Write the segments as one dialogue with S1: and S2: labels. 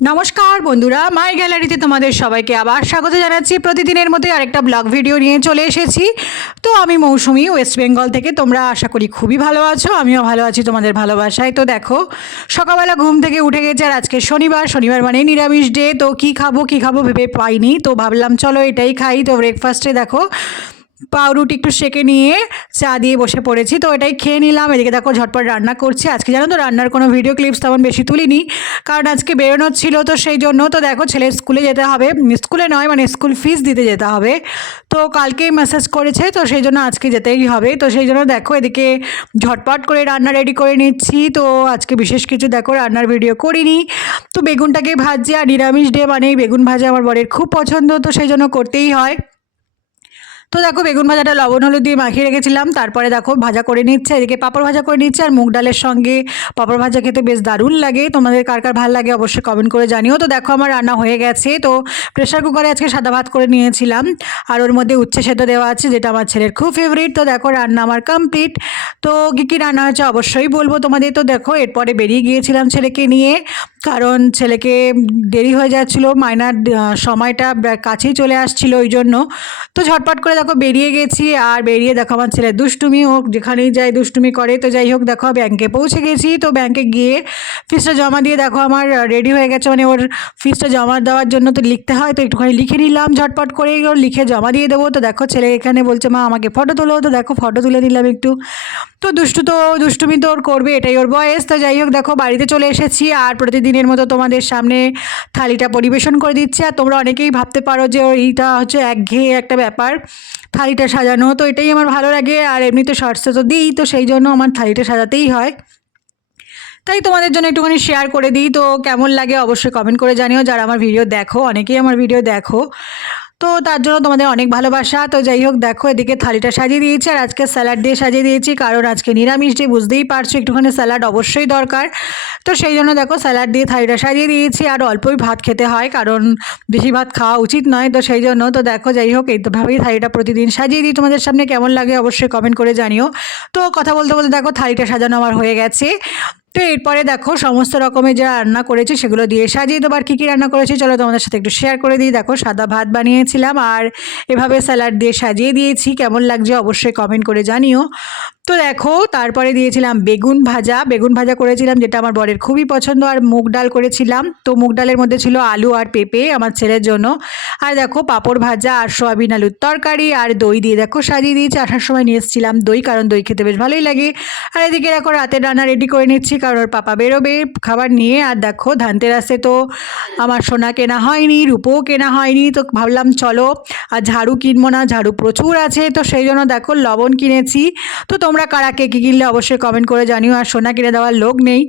S1: নমস্কার বন্ধুরা মাই গ্যালারিতে তোমাদের সবাইকে আবার স্বাগত জানাচ্ছি। প্রতিদিনের মতোই আরেকটা ব্লগ ভিডিও নিয়ে চলে এসেছি। তো আমি মৌসুমি ওয়েস্ট বেঙ্গল থেকে। তোমরা আশা করি খুবই ভালো আছো, আমিও ভালো আছি তোমাদের ভালোবাসায়। তো দেখো, সকালবেলা ঘুম থেকে উঠে গেছে আর আজকে শনিবার শনিবার মানে নিরামিষ ডে তো কি খাব কি খাব ভেবে পাইনি। তো ভাবলাম, চলো এটাই খাই। তো ব্রেকফাস্টে দেখো পাউরুটি একটু সেকে নিয়ে চা দিয়ে বসে পড়েছি। তো এটাই খেয়ে নিলাম। এদিকে দেখো ঝটপট রান্না করছি। আজকে জানো তো রান্নার কোনো ভিডিও ক্লিপস তেমন বেশি তুলিনি। কারণ আজকে বেরোনোর ছিল তো সেই জন্য তো দেখো ছেলের স্কুলে যেতে হবে। স্কুলে নয় মানে স্কুল ফিস দিতে যেতে হবে। তো কালকেই মেসেজ করেছে, তো সেই জন্য আজকে যেতেই হবে। তো সেই জন্য দেখো এদিকে ঝটপট করে রান্না রেডি করে নিচ্ছি। তো আজকে বিশেষ কিছু দেখো রান্নার ভিডিও করিনি। তো বেগুনটাকে ভাজি আর নিরামিষ ডে মানেই বেগুন ভাজা আমার বরের খুব পছন্দ। তো সেই জন্য করতেই হয়। তো দেখো বেগুন ভাজাটা লবণ, হলুদ দিয়ে মাখিয়ে রেখেছিলাম, তারপরে দেখো ভাজা করে নিচ্ছে, এদিকে পাঁপড় ভাজা করে নিচ্ছে, আর মুগ ডালের সঙ্গে পাঁপড় ভাজা খেতে বেশ দারুণ লাগে। তোমাদের কার কার ভালো লাগে অবশ্যই কমেন্ট করে জানিও। তো দেখো আমার রান্না হয়ে গেছে, তো প্রেশার কুকারে আজকে সাদা ভাত করে নিয়েছিলাম, আর ওর মধ্যে উচ্ছে সেদ্ধ দেওয়া আছে, যেটা আমার ছেলের খুব ফেভারিট তো দেখো রান্না আমার কমপ্লিট তো কী কী রান্না হয়েছে অবশ্যই বলব তোমাদের। তো দেখো এরপরে বেরিয়ে গিয়েছিলাম ছেলেকে নিয়ে। কারণ ছেলেকে দেরি হয়ে যাচ্ছিল, মাইনার সময়টা কাছেই চলে আসছিল ওই জন্য। তো ঝটপট করে দেখো বেরিয়ে গেছি আর বেরিয়ে দেখো আমার ছেলে দুষ্টুমি হোক, যেখানেই যাই দুষ্টুমি করে, তো যাই হোক দেখো ব্যাংকে পৌঁছে গেছি। তো ব্যাংকে গিয়ে ফিসটা জমা দিয়ে দেখো আমার রেডি হয়ে গেছে মানে ওর ফিসটা জমা দেওয়ার জন্য তো লিখতে হয়, তো একটুখানি লিখে নিলাম। ঝটপট করে ওর লিখে জমা দিয়ে দেবো। তো দেখো ছেলে এখানে বলছে, মা, আমাকে ফটো তোলো। তো দেখো ফটো তুলে নিলাম একটু। তো দুষ্টু তো দুষ্টুমি তো ওর করবে, এটাই ওর বয়স। তো যাই হোক, দেখো বাড়িতে চলে এসেছি আর প্রতিদিনের মতো তোমাদের সামনে থালিটা পরিবেশন করে দিচ্ছি। আর তোমরা অনেকেই ভাবতে পারো যে এইটা হচ্ছে একঘেয়ে একটা ব্যাপার, থালিটা সাজানো। তো এটাই আমার ভালো লাগে, আর এমনিতে শর্টসে তো দিই, তো সেই জন্য আমার থালিটা সাজাতেই হয়। তাই তোমাদের জন্য একটুখানি শেয়ার করে দিই। তো কেমন লাগে অবশ্যই কমেন্ট করে জানিও। যারা আমার ভিডিও দেখো, অনেকেই আমার ভিডিও দেখো। তো তার জন্য তোমাদের অনেক ভালোবাসা। তো যাই হোক, দেখো, এদিকে থালিটা সাজিয়ে দিয়েছি আর আজকে স্যালাড দিয়ে সাজিয়ে দিয়েছি। কারণ আজকে নিরামিষ দিয়ে বুঝতেই পারছ, একটুখানি স্যালাড অবশ্যই দরকার। তো সেই জন্য দেখো, স্যালাড দিয়ে থালিটা সাজিয়ে দিয়েছি আর অল্পই ভাত খেতে হয়, কারণ বেশি ভাত খাওয়া উচিত নয়। তো সেই জন্য, তো দেখো, যাই হোক এইভাবেই থালিটা প্রতিদিন সাজিয়ে দিই। তোমাদের সামনে কেমন লাগে অবশ্যই কমেন্ট করে জানিও। তো কথা বলতে বলতে দেখো, থালিটা সাজানো আমার হয়ে গেছে। তো এরপরে দেখো সমস্ত রকমের যা রান্না করেছি সেগুলো দিয়ে সাজিয়ে দেবো। আর কী কী রান্না করেছি চলো তোমাদের সাথে একটু শেয়ার করে দিই। দেখো সাদা ভাত বানিয়েছিলাম আর এভাবে স্যালাড দিয়ে সাজিয়ে দিয়েছি। কেমন লাগছে অবশ্যই কমেন্ট করে জানিও। তো দেখো তারপরে দিয়েছিলাম বেগুন ভাজা। বেগুন ভাজা করেছিলাম যেটা আমার বরের খুবই পছন্দ আর মুগ ডাল করেছিলাম। তো মুগ ডালের মধ্যে ছিল আলু আর পেঁপে আমার ছেলের জন্য। আর দেখো পাঁপড় ভাজা আর সয়াবিন আলুর তরকারি আর দই দিয়ে দেখো সাজিয়ে দিয়েছি। আসার সময় নিয়ে এসেছিলাম দই, কারণ দই খেতে বেশ ভালোই লাগে। আর এদিকে দেখো রাতের রান্না রেডি করে নিচ্ছি কারণ ওর পাপা বেরোবে, খাবার নিয়ে। আর দেখো, ধানতেরাসে তো আমার সোনা কেনা হয়নি, রূপোও কেনা হয়নি, তো ভাবলাম চলো। আর ঝাড়ু কিনবো না, ঝাড়ু প্রচুর আছে, তো সেই জন্য দেখো লবণ কিনেছি। তো তোমরা কারা কে কী কিনলে অবশ্যই কমেন্ট করে জানিও, আর সোনা কিনে দেওয়ার লোক নেই।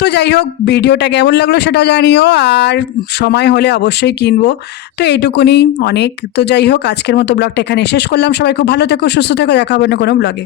S1: তো যাই হোক, ভিডিওটা কেমন লাগল সেটাও জানিও, আর সময় হলে অবশ্যই কিনবো। তো এইটুকুনি অনেক। তো যাই হোক, আজকের মতো ব্লগটা এখানে শেষ করলাম। সবাই খুব ভালো থেকো, সুস্থ থেকো, দেখা হবে না কোনো ব্লগে।